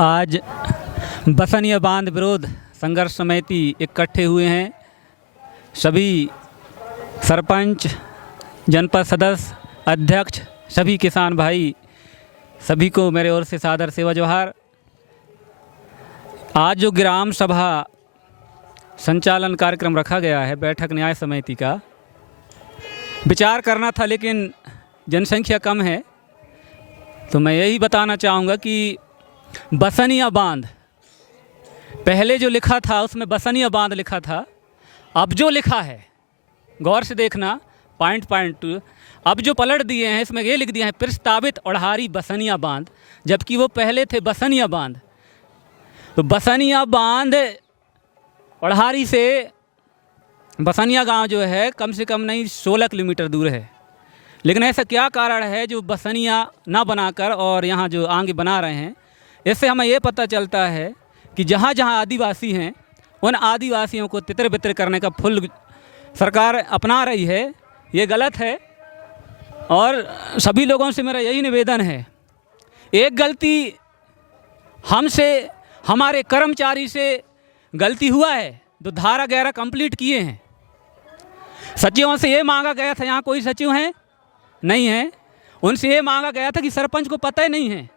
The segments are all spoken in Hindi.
आज बसनिया बांध विरोध संघर्ष समिति इकट्ठे हुए हैं। सभी सरपंच, जनपद सदस्य, अध्यक्ष, सभी किसान भाई, सभी को मेरे ओर से सादर सेवा जोहार। आज जो ग्राम सभा संचालन कार्यक्रम रखा गया है बैठक न्याय समिति का, विचार करना था लेकिन जनसंख्या कम है, तो मैं यही बताना चाहूँगा कि बसनिया बांध, पहले जो लिखा था उसमें बसनिया बांध लिखा था। अब जो लिखा है गौर से देखना, पॉइंट अब जो पलट दिए हैं इसमें ये लिख दिया है प्रस्तावित ओढ़ारी बसनिया बांध, जबकि वो पहले थे बसनिया बांध। तो बसनिया बांध ओढ़ारी से बसनिया गांव जो है कम से कम नहीं 16 किलोमीटर दूर है, लेकिन ऐसा क्या कारण है जो बसनिया ना बनाकर और यहाँ जो आगे बना रहे हैं। इससे हमें ये पता चलता है कि जहाँ जहाँ आदिवासी हैं उन आदिवासियों को तितर बितर करने का फुल सरकार अपना रही है। ये गलत है और सभी लोगों से मेरा यही निवेदन है, एक गलती हमसे, हमारे कर्मचारी से गलती हुआ है तो धारा 11 कंप्लीट किए हैं। सचिवों से ये मांगा गया था, यहाँ कोई सचिव हैं नहीं है, उनसे ये मांगा गया था कि सरपंच को पता ही नहीं है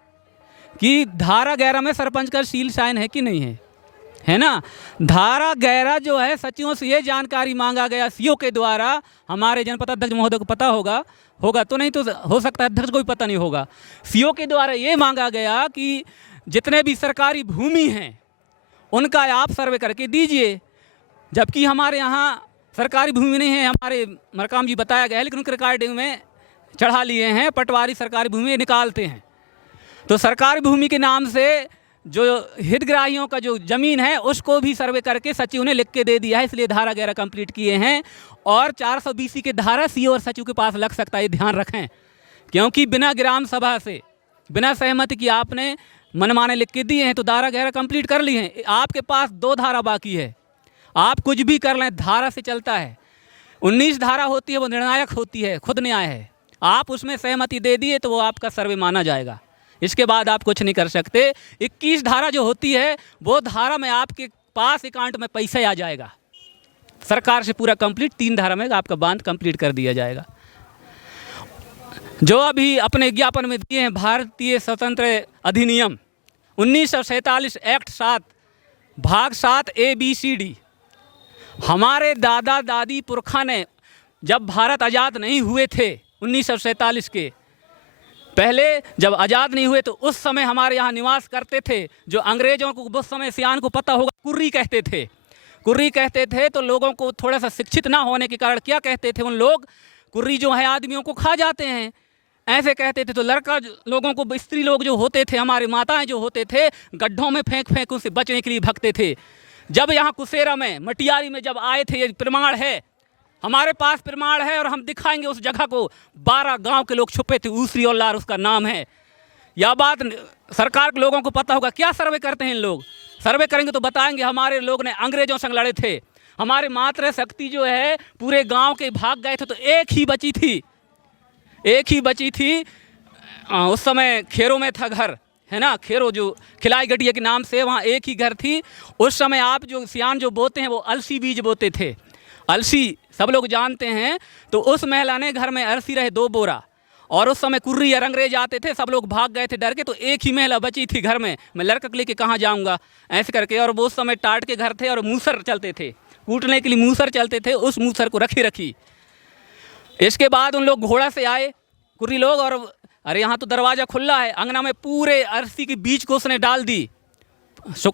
कि धारा 11 में सरपंच का सील साइन है कि नहीं है ना। धारा 11 जो है सचिवों से ये जानकारी मांगा गया सीओ के द्वारा। हमारे जनपद अध्यक्ष महोदय को पता होगा तो नहीं तो हो सकता है अध्यक्ष को भी पता नहीं होगा। सीओ के द्वारा ये मांगा गया कि जितने भी सरकारी भूमि हैं उनका आप सर्वे करके दीजिए, जबकि हमारे यहाँ सरकारी भूमि नहीं है। हमारे मरकाम जी बताया गया है, लेकिन उनके रिकॉर्डिंग में चढ़ा लिए हैं, पटवारी सरकारी भूमि निकालते हैं। तो सरकारी भूमि के नाम से जो हितग्राहियों का जो ज़मीन है उसको भी सर्वे करके सचिव ने लिख के दे दिया है, इसलिए धारा 11 कंप्लीट किए हैं। और 420 के धारा सीओ और सचिव के पास लग सकता है, ये ध्यान रखें, क्योंकि बिना ग्राम सभा से, बिना सहमति की आपने मनमाने लिख के दिए हैं तो धारा 11 कंप्लीट कर ली है। आपके पास 2 धारा बाकी है, आप कुछ भी कर लें धारा से चलता है। 19 धारा होती है वो निर्णायक होती है, खुद न्याय है। आप उसमें सहमति दे दिए तो वो आपका सर्वे माना जाएगा, इसके बाद आप कुछ नहीं कर सकते। 21 धारा जो होती है वो धारा में आपके पास अकाउंट में पैसा आ जाएगा, सरकार से पूरा कंप्लीट 3 धारा में आपका बांध कंप्लीट कर दिया जाएगा। जो अभी अपने ज्ञापन में दिए हैं भारतीय स्वतंत्र अधिनियम 1947 एक्ट 7 भाग 7 ABCD, हमारे दादा दादी पुरखा ने जब भारत आज़ाद नहीं हुए थे 1947 के पहले, जब आज़ाद नहीं हुए तो उस समय हमारे यहाँ निवास करते थे जो अंग्रेज़ों को उस समय सियान को पता होगा कुर्री कहते थे। कुर्री कहते थे तो लोगों को थोड़ा सा शिक्षित ना होने के कारण क्या कहते थे उन लोग, कुर्री जो है आदमियों को खा जाते हैं, ऐसे कहते थे। तो लड़का लोगों को, स्त्री लोग जो होते थे, हमारे माताएं जो होते थे, गड्ढों में फेंक उनसे बचने के लिए भगते थे। जब यहाँ कुसेरा में, मटियारी में जब आए थे, ये प्रमाण है, हमारे पास प्रमाण है और हम दिखाएंगे उस जगह को। 12 गांव के लोग छुपे थे, ऊसरी और लार उसका नाम है। यह बात सरकार के लोगों को पता होगा। क्या सर्वे करते हैं इन लोग? सर्वे करेंगे तो बताएंगे हमारे लोग ने अंग्रेजों संग लड़े थे, हमारे मातृ शक्ति जो है पूरे गांव के भाग गए थे तो एक ही बची थी। उस समय खेरों में था घर, है ना, खेरो जो खिलाई गढ़िया के नाम से, वहाँ एक ही घर थी। उस समय आप जो सियान जो बोते हैं वो अलसी बीज बोते थे, अलसी सब लोग जानते हैं। तो उस महिला ने घर में अलसी रहे 2 बोरा, और उस समय कुर्री और अंग्रेज आते थे, सब लोग भाग गए थे डर के, तो एक ही महिला बची थी घर में। मैं लड़का लेके कहाँ जाऊँगा ऐसे करके। और वो उस समय टाट के घर थे और मूसर चलते थे, कूटने के लिए मूसर चलते थे, उस मूसर को रखी। इसके बाद उन लोग घोड़ा से आए कुर्री लोग, और अरे यहाँ तो दरवाज़ा खुला है, अंगना में पूरे अरसी के बीज को उसने डाल दी।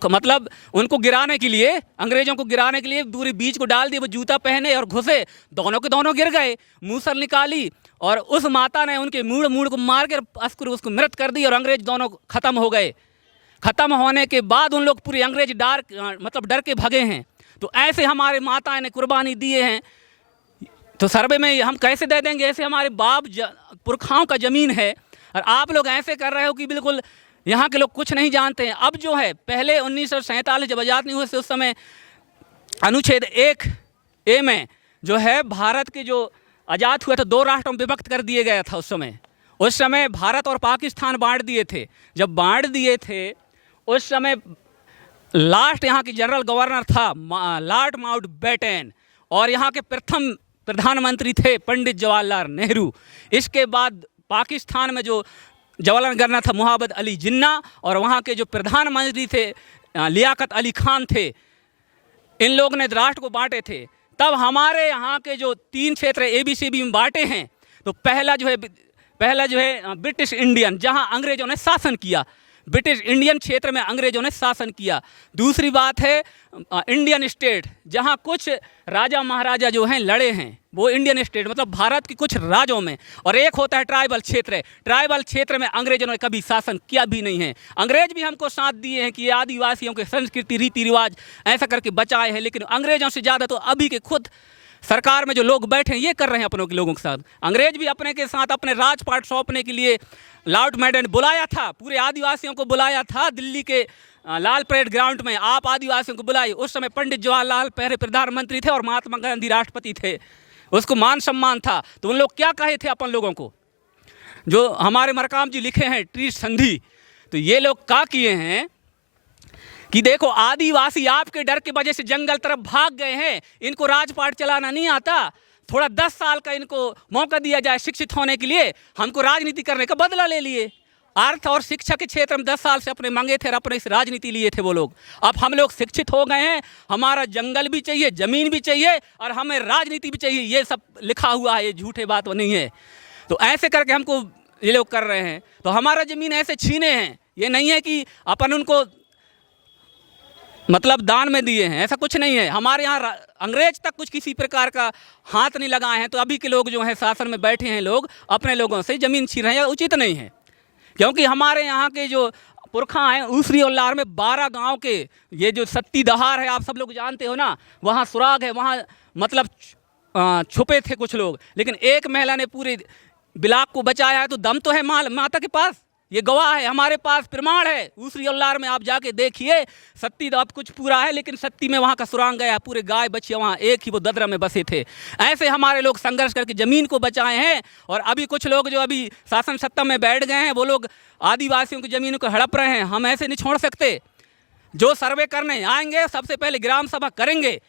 मतलब उनको गिराने के लिए, अंग्रेजों को गिराने के लिए दूरी बीज को डाल दिए। वो जूता पहने और घुसे, दोनों के दोनों गिर गए। मूसर निकाली और उस माता ने उनके मूड़ को मार कर उसको मृत कर दी और अंग्रेज दोनों खत्म हो गए। खत्म होने के बाद उन लोग पूरे अंग्रेज डर के भगे हैं। तो ऐसे हमारे माताएं ने कुर्बानी दिए हैं, तो सर्वे में हम कैसे दे देंगे? ऐसे हमारे बाप पुरखाओं का ज़मीन है और आप लोग ऐसे कर रहे हो कि बिल्कुल यहाँ के लोग कुछ नहीं जानते हैं। अब जो है, पहले 1947 जब आज़ाद नहीं हुए थे उस समय अनुच्छेद 1A में जो है भारत के जो आज़ाद हुआ था 2 राष्ट्रों में विभक्त कर दिए गया था। उस समय भारत और पाकिस्तान बांट दिए थे। जब बांट दिए थे उस समय लास्ट यहाँ की जनरल गवर्नर था लॉर्ड माउंटबेटन, और यहाँ के प्रथम प्रधानमंत्री थे पंडित जवाहरलाल नेहरू। इसके बाद पाकिस्तान में जो जवाहरलाल गवर्नर था मोहम्मद अली जिन्ना, और वहाँ के जो प्रधानमंत्री थे लियाकत अली खान थे। इन लोगों ने राष्ट्र को बांटे थे। तब हमारे यहाँ के जो 3 क्षेत्र ABCD में बांटे हैं, तो पहला जो है ब्रिटिश इंडियन, जहाँ अंग्रेजों ने शासन किया। ब्रिटिश इंडियन क्षेत्र में अंग्रेजों ने शासन किया। दूसरी बात है इंडियन स्टेट, जहाँ कुछ राजा महाराजा जो हैं लड़े हैं, वो इंडियन स्टेट मतलब भारत की कुछ राज्यों में। और एक होता है ट्राइबल क्षेत्र। ट्राइबल क्षेत्र में अंग्रेजों ने कभी शासन किया भी नहीं है। अंग्रेज भी हमको साथ दिए हैं कि ये आदिवासियों के संस्कृति रीति रिवाज ऐसा करके बचाए हैं, लेकिन अंग्रेजों से ज़्यादा तो अभी के खुद सरकार में जो लोग बैठे हैं ये कर रहे हैं अपनों के लोगों के साथ। अंग्रेज भी अपने के साथ अपने राजपाट सौंपने के लिए लॉर्ड माउंटबेटन ने बुलाया था, पूरे आदिवासियों को बुलाया था दिल्ली के लाल परेड ग्राउंड में। आप आदिवासियों को बुलाइए। उस समय पंडित जवाहरलाल पहले प्रधानमंत्री थे और महात्मा गांधी राष्ट्रपति थे। उसको मान सम्मान था। तो उन लोग क्या कहे थे अपन लोगों को, जो हमारे मरकाम जी लिखे हैं ट्रीट संधि, तो ये लोग क्या किए हैं कि देखो आदिवासी आपके डर की वजह से जंगल तरफ भाग गए हैं, इनको राजपाट चलाना नहीं आता, थोड़ा 10 साल का इनको मौका दिया जाए शिक्षित होने के लिए। हमको राजनीति करने का बदला ले लिए। अर्थ और शिक्षा के क्षेत्र में 10 साल से अपने मांगे थे और अपने से राजनीति लिए थे वो लोग। अब हम लोग शिक्षित हो गए हैं, हमारा जंगल भी चाहिए, ज़मीन भी चाहिए और हमें राजनीति भी चाहिए। ये सब लिखा हुआ है, ये झूठे बात नहीं है। तो ऐसे करके हमको ये लोग कर रहे हैं। तो हमारा ज़मीन ऐसे छीने हैं, ये नहीं है कि अपन उनको मतलब दान में दिए हैं, ऐसा कुछ नहीं है। हमारे यहाँ अंग्रेज तक कुछ किसी प्रकार का हाथ नहीं लगाए हैं। तो अभी के लोग जो हैं शासन में बैठे हैं, लोग अपने लोगों से ज़मीन छीन रहे हैं, उचित नहीं है। क्योंकि हमारे यहाँ के जो पुरखा हैं ऊसरी और लार में 12 गांव के, ये जो सत्ती दहार है आप सब लोग जानते हो ना, वहाँ सुराग है, वहाँ मतलब छुपे थे कुछ लोग, लेकिन एक महिला ने पूरे बिलाक को बचाया है। तो दम तो है माता के पास, ये गवाह है, हमारे पास प्रमाण है। ऊसरी और लार में आप जाके देखिए, सत्ती अब कुछ पूरा है, लेकिन सत्ती में वहाँ का सुरांग गया, पूरे गाय बच्चे वहाँ एक ही वो ददरा में बसे थे। ऐसे हमारे लोग संघर्ष करके ज़मीन को बचाए हैं। और अभी कुछ लोग जो अभी शासन सत्ता में बैठ गए हैं, वो लोग आदिवासियों की ज़मीन को हड़प रहे हैं। हम ऐसे नहीं छोड़ सकते। जो सर्वे करने आएंगे सबसे पहले ग्राम सभा करेंगे।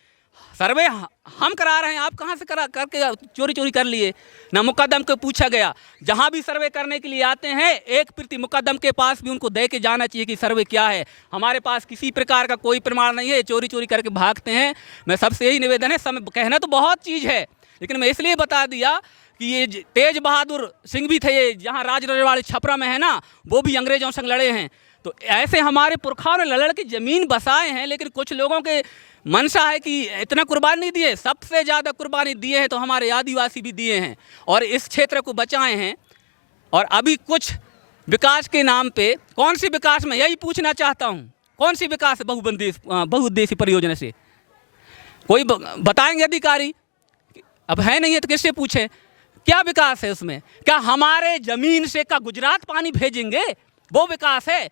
सर्वे हम करा रहे हैं, आप कहाँ से करके चोरी चोरी कर लिए ना? मुकद्दम को पूछा गया, जहाँ भी सर्वे करने के लिए आते हैं एक प्रति मुकद्दम के पास भी उनको दे के जाना चाहिए कि सर्वे क्या है। हमारे पास किसी प्रकार का कोई प्रमाण नहीं है, चोरी चोरी करके भागते हैं। मैं सबसे यही निवेदन है, समय कहना तो बहुत चीज़ है, लेकिन मैं इसलिए बता दिया कि ये तेज बहादुर सिंह भी थे, ये जहाँ राजरजवाड़ी छपरा में है ना, वो भी अंग्रेजों संग लड़े हैं। तो ऐसे हमारे पुरखाओं ने लड़ के ज़मीन बसाए हैं। लेकिन कुछ लोगों के मनसा है कि इतना कुर्बानी नहीं दिए, सबसे ज़्यादा कुर्बानी दिए हैं तो हमारे आदिवासी भी दिए हैं और इस क्षेत्र को बचाए हैं। और अभी कुछ विकास के नाम पे, कौन सी विकास में, यही पूछना चाहता हूँ, कौन सी विकास बहुउद्देशीय परियोजना से कोई बताएंगे अधिकारी? अब है नहीं है तो किससे पूछें? क्या विकास है उसमें? क्या हमारे ज़मीन से का गुजरात पानी भेजेंगे, वो विकास है?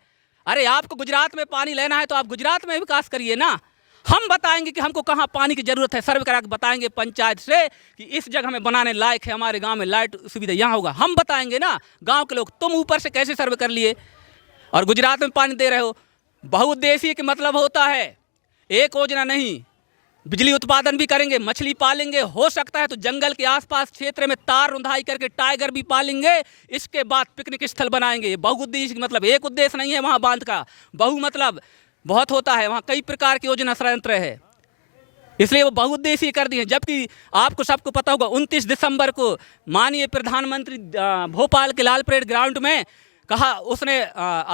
अरे आपको गुजरात में पानी लेना है तो आप गुजरात में विकास करिए ना। हम बताएंगे कि हमको कहाँ पानी की ज़रूरत है, सर्वे करा के बताएंगे पंचायत से कि इस जगह में बनाने लायक है, हमारे गांव में लाइट सुविधा यहाँ होगा, हम बताएंगे ना। गांव के लोग तुम ऊपर से कैसे सर्वे कर लिए और गुजरात में पानी दे रहे हो? बहुउद्देशीय के मतलब होता है एक योजना नहीं, बिजली उत्पादन भी करेंगे, मछली पालेंगे, हो सकता है तो जंगल के आसपास क्षेत्र में तार रुंधाई करके टाइगर भी पालेंगे, इसके बाद पिकनिक स्थल बनाएंगे। बहुउद्देशीय मतलब एक उद्देश्य नहीं है वहाँ बांध का, बहु मतलब बहुत होता है, वहाँ कई प्रकार की योजना षड्यंत्र है, इसलिए वो बहुउद्देशीय कर दिए। जबकि आपको सबको पता होगा 29 दिसंबर को माननीय प्रधानमंत्री भोपाल के लाल परेड ग्राउंड में कहा, उसने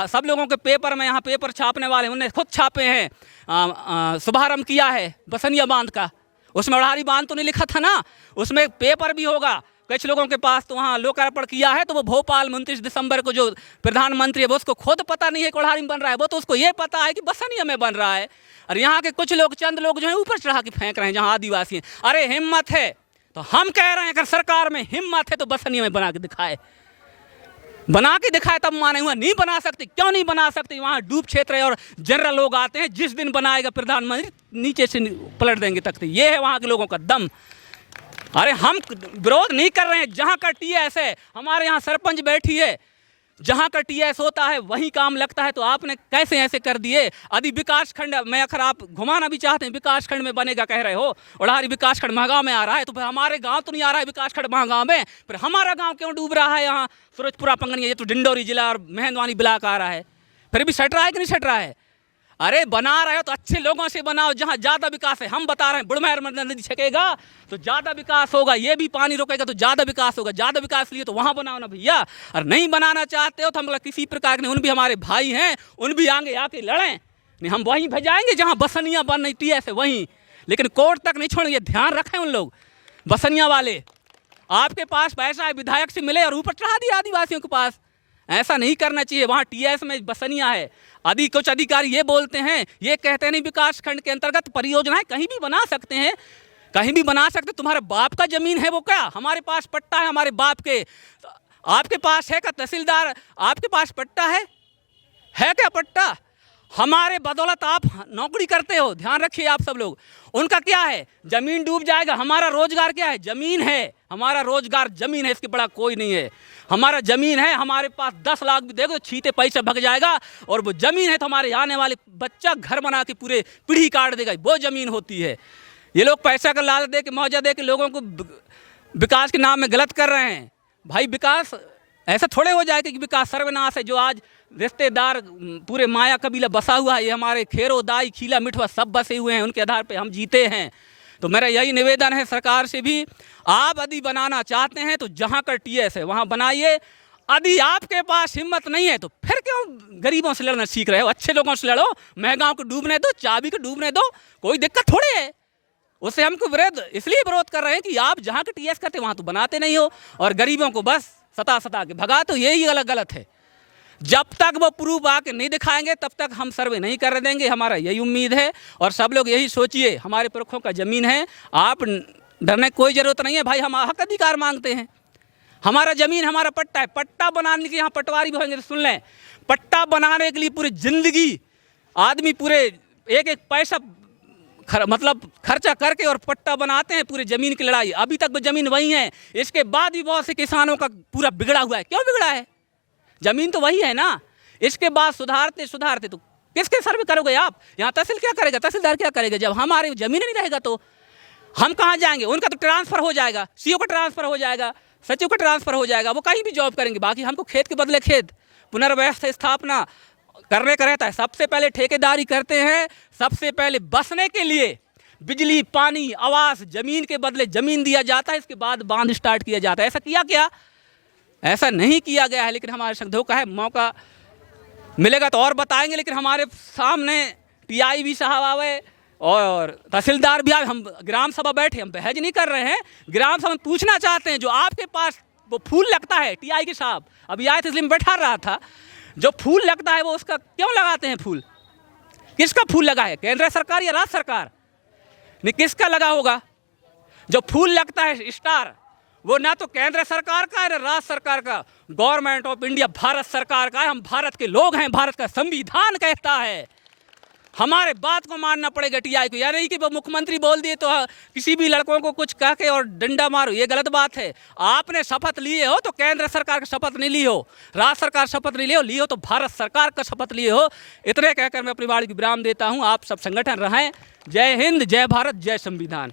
सब लोगों के पेपर में, यहाँ पेपर छापने वाले उन्होंने खुद छापे हैं, शुभारंभ किया है बसनिया बांध का। उसमें उड़ारी बांध तो नहीं लिखा था ना, उसमें पेपर भी होगा कुछ लोगों के पास, तो वहाँ लोकार्पण किया है। तो वो भोपाल में 29 दिसंबर को जो प्रधानमंत्री है वो उसको खुद पता नहीं है कोढ़ारी में बन रहा है, वो तो उसको ये पता है कि बसनिया में बन रहा है। और यहाँ के कुछ लोग, चंद लोग जो है ऊपर चढ़ा के फेंक रहे हैं जहाँ आदिवासी हैं। अरे हिम्मत है तो हम कह रहे हैं, अगर सरकार में हिम्मत है तो बसनिया में बना के दिखाए, बना के दिखाए तब माने। हुआ नहीं बना सकते, क्यों नहीं बना सकते? वहाँ डूब क्षेत्र है और जनरल लोग आते हैं, जिस दिन बनाएगा प्रधानमंत्री नीचे से पलट देंगे तख्ते। ये है वहाँ के लोगों का दम। अरे हम विरोध नहीं कर रहे हैं, जहाँ का TS है, हमारे यहाँ सरपंच बैठी है, जहाँ का टीएस होता है वहीं काम लगता है, तो आपने कैसे ऐसे कर दिए? यदि विकास खंड में अगर आप घुमाना भी चाहते हैं, विकास खंड में बनेगा कह रहे हो, और विकास खंड महागांव में आ रहा है, तो फिर हमारे गांव तो नहीं आ रहा है विकास खंड महागांव में, फिर हमारा गांव क्यों डूब रहा है? यहाँ सूरजपुरा पंगनिया, ये तो डिंडोरी जिला और मेहंदवानी ब्लॉक आ रहा है, फिर भी सट रहा है कि नहीं सट रहा है? अरे बना रहे हो तो अच्छे लोगों से बनाओ, जहाँ ज़्यादा विकास है। हम बता रहे हैं बुढ़महर नदी छकेगा तो ज़्यादा विकास होगा, ये भी पानी रोकेगा तो ज़्यादा विकास होगा। ज़्यादा विकास लिए तो वहाँ बनाओ ना भैया, और नहीं बनाना चाहते हो तो हम किसी प्रकार के, उन भी हमारे भाई हैं, उन भी आगे आके लड़ें, नहीं हम वहीं भेजाएंगे जहाँ बसनिया बन रही है वहीं, लेकिन कोर्ट तक नहीं छोड़ेंगे। ध्यान रखें उन लोग बसनिया वाले, आपके पास पैसा है विधायक से मिले और ऊपर चढ़ा दिया आदिवासियों के पास, ऐसा नहीं करना चाहिए। वहाँ टीएस में बसनिया है, आदि कुछ अधिकारी ये बोलते हैं, ये कहते हैं नहीं विकास खंड के अंतर्गत परियोजनाएं कहीं भी बना सकते हैं, कहीं भी बना सकते। तुम्हारे बाप का जमीन है वो क्या? हमारे पास पट्टा है हमारे बाप के, आपके पास है क्या? तहसीलदार आपके पास पट्टा है क्या पट्टा? हमारे बदौलत आप नौकरी करते हो, ध्यान रखिए आप सब लोग। उनका क्या है? जमीन डूब जाएगा, हमारा रोजगार क्या है? जमीन है, हमारा रोजगार जमीन है, इसके बड़ा कोई नहीं है। हमारा जमीन है, हमारे पास 10 लाख भी देखो छीते पैसे भग जाएगा, और वो जमीन है तो हमारे आने वाले बच्चा घर बना के पूरे पीढ़ी काट देगा, वो जमीन होती है। ये लोग पैसा का लालच दे के, मुआवजा दे के लोगों को विकास के नाम में गलत कर रहे हैं। भाई विकास ऐसा थोड़े हो जाएगा कि विकास सर्वनाश है। जो आज रिश्तेदार पूरे माया कबीला बसा हुआ है, ये हमारे खेरो दाई खीला मिठवा सब बसे हुए हैं, उनके आधार पे हम जीते हैं। तो मेरा यही निवेदन है सरकार से भी, आप यदि बनाना चाहते हैं तो जहाँ का टीएस है वहाँ बनाइए। यदि आपके पास हिम्मत नहीं है तो फिर क्यों गरीबों से लड़ना सीख रहे हो? अच्छे लोगों से लड़ो, महंगाओं को डूबने दो, चाबी को डूबने दो, कोई दिक्कत थोड़ी है। उससे हमको इसलिए विरोध कर रहे हैं कि आप जहाँ के टीएस करते वहाँ तो बनाते नहीं हो, और गरीबों को बस सता के भगा, तो यही गलत है। जब तक वो प्रूफ आके नहीं दिखाएंगे तब तक हम सर्वे नहीं कर देंगे, हमारा यही उम्मीद है। और सब लोग यही सोचिए, हमारे पुरखों का ज़मीन है, आप डरने की कोई ज़रूरत नहीं है भाई। हम हक अधिकार मांगते हैं, हमारा ज़मीन हमारा पट्टा है। पट्टा बनाने के यहाँ पटवारी भी होंगे तो सुन लें, पट्टा बनाने के लिए पूरी ज़िंदगी आदमी पूरे एक पैसा मतलब खर्चा करके और पट्टा बनाते हैं, पूरी ज़मीन की लड़ाई। अभी तक वो ज़मीन वही है, इसके बाद भी बहुत से किसानों का पूरा बिगड़ा हुआ है। क्यों बिगड़ा है? ज़मीन तो वही है ना। इसके बाद सुधारते तो किसके सर्वे करोगे आप? यहाँ तहसील क्या करेगा, तहसीलदार क्या करेगा? जब हमारे ज़मीन नहीं रहेगा तो हम कहाँ जाएंगे? उनका तो ट्रांसफ़र हो जाएगा, सीओ का ट्रांसफ़र हो जाएगा, सचिव का ट्रांसफ़र हो जाएगा, वो कहीं भी जॉब करेंगे। बाकी हमको खेत के बदले खेत, पुनर्व्यवस्था स्थापना करने का रहता है। सबसे पहले ठेकेदारी करते हैं, सबसे पहले बसने के लिए बिजली पानी आवास ज़मीन के बदले ज़मीन दिया जाता है, इसके बाद बांध स्टार्ट किया जाता है। ऐसा किया क्या? ऐसा नहीं किया गया है। लेकिन हमारे संग धोखा है, मौका मिलेगा तो और बताएंगे। लेकिन हमारे सामने टीआई भी साहब आवे और तहसीलदार भी आए, हम ग्राम सभा बैठे, हम बहस नहीं कर रहे हैं, ग्राम सभा में पूछना चाहते हैं। जो आपके पास वो फूल लगता है, टीआई के साहब अभी आए थे इसलिए मैं बैठा रहा था, जो फूल लगता है वो उसका क्यों लगाते हैं? फूल किसका फूल लगा है? केंद्र सरकार या राज्य सरकार? नहीं, किसका लगा होगा? जो फूल लगता है स्टार, वो ना तो केंद्र सरकार का है ना राज्य सरकार का, गवर्नमेंट ऑफ इंडिया भारत सरकार का है। हम भारत के लोग हैं, भारत का संविधान कहता है, हमारे बात को मानना पड़ेगा टीआई को। यार नहीं कि वो मुख्यमंत्री बोल दिए तो किसी भी लड़कों को कुछ कह के और डंडा मारो, ये गलत बात है। आपने शपथ लिए हो तो केंद्र सरकार का शपथ नहीं ली हो, राज्य सरकार शपथ नहीं ली हो तो भारत सरकार का शपथ लिए हो। इतने कहकर मैं अपनी वाणी को विराम देता हूँ। आप सब संगठन रहें। जय हिंद, जय भारत, जय संविधान।